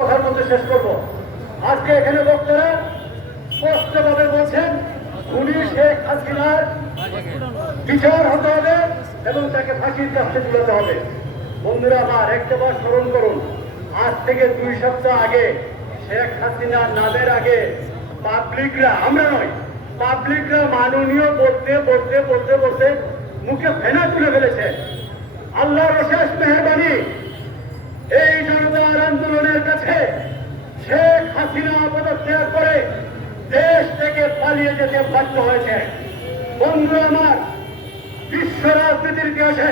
কথার মধ্যে শেষ করবো। আজকে এখানে বক্তারা স্পষ্টভাবে বলছেন উনি শেখ হাসিনার বিচার হতে হবে এবং তাকে ফাঁসির কাছে ঝুলাতে হবে। বন্ধুরা আমার একটা বার স্মরণ করুন, আজ থেকে 2 সপ্তাহ আগে শেখ হাসিনার নামের আগে পাবলিকরা, আমরা নয়, পাবলিকরা মাননীয় বলতে বলতে বলতে বলতে মুখে ফেনা তুলে ফেলেছে। আল্লাহর অশেষ মেহেরবানি, এই জনতার আন্দোলনের কাছে শেখ হাসিনা পদত্যাগ করে দেশ থেকে পালিয়ে যেতে বাধ্য হয়েছে। বন্ধু আমার, বিশ্ব রাজনীতির ইতিহাসে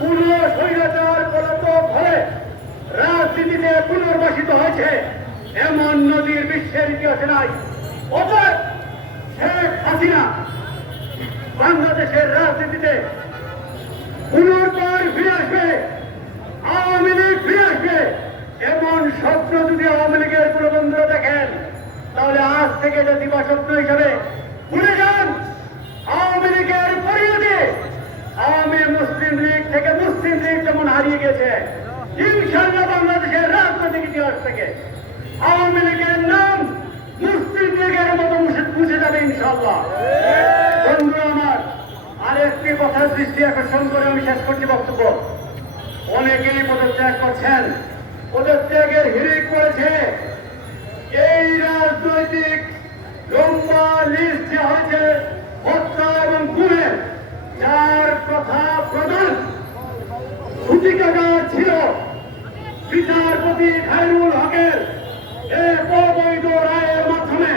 কোন স্বৈরাচার পলাতক হয়ে রাজনীতিতে পুনর্বাসিত হয়েছে এমন নদীর বিশ্বের ইতিহাসে নাই। অতএব শেখ হাসিনা বাংলাদেশের রাজনীতিতে পুনর্বার ফিরে আসবে, আওয়ামী লীগ ফিরে আসবে এমন স্বপ্ন যদি আওয়ামী লীগের কোনো বন্ধুরা দেখেন, তাহলে আজ থেকে এটা দিবাস্বপ্ন হিসাবে ভুলে যান। আওয়ামী লীগের পরিণতি আওয়ামী মুসলিম লীগ থেকে মুসলিম লীগ যেমন হারিয়ে গেছে, ইনশাআল্লাহ বাংলাদেশের রাজনৈতিক ইতিহাস থেকে আওয়ামী লীগের নাম মুসলিম লীগের মতো মুছে যাবে ইনশাআল্লাহ। বন্ধু আমার, আরেকটি কথার দৃষ্টি আকর্ষণ করে আমি শেষ করছি বক্তব্য। অনেকেই পদত্যাগ করছেন, পদত্যাগের হিড়িক করেছে এই রাজনৈতিক লম্বা লিস্ট যে হয়েছে হত্যা এবং খুনের, যার কথা প্রধান সূচিকাগার ছিল বিচারপতি খায়রুল হকের এক অবৈধ রায়ের মাধ্যমে।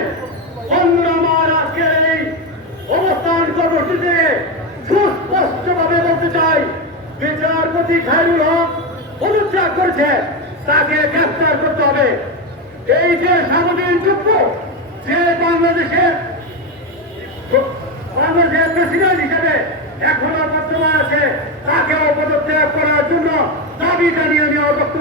আমার আজকের এই অবস্থান কর্মসূচিতে সুস্পষ্টভাবে বলতে চাই, বিচারপতি খায়রুল হক পদত্যাগ করেছে, তাকে গ্রেফতার করতে হবে। এই যে সামুদ্রিক যুদ্ধ, যে বাংলাদেশের প্রেসিডেন্ট হিসেবে এখনো বর্তমান আছে, তাকেও পদত্যাগ করার জন্য দাবি জানিয়ে নেওয়ার বক্তব্য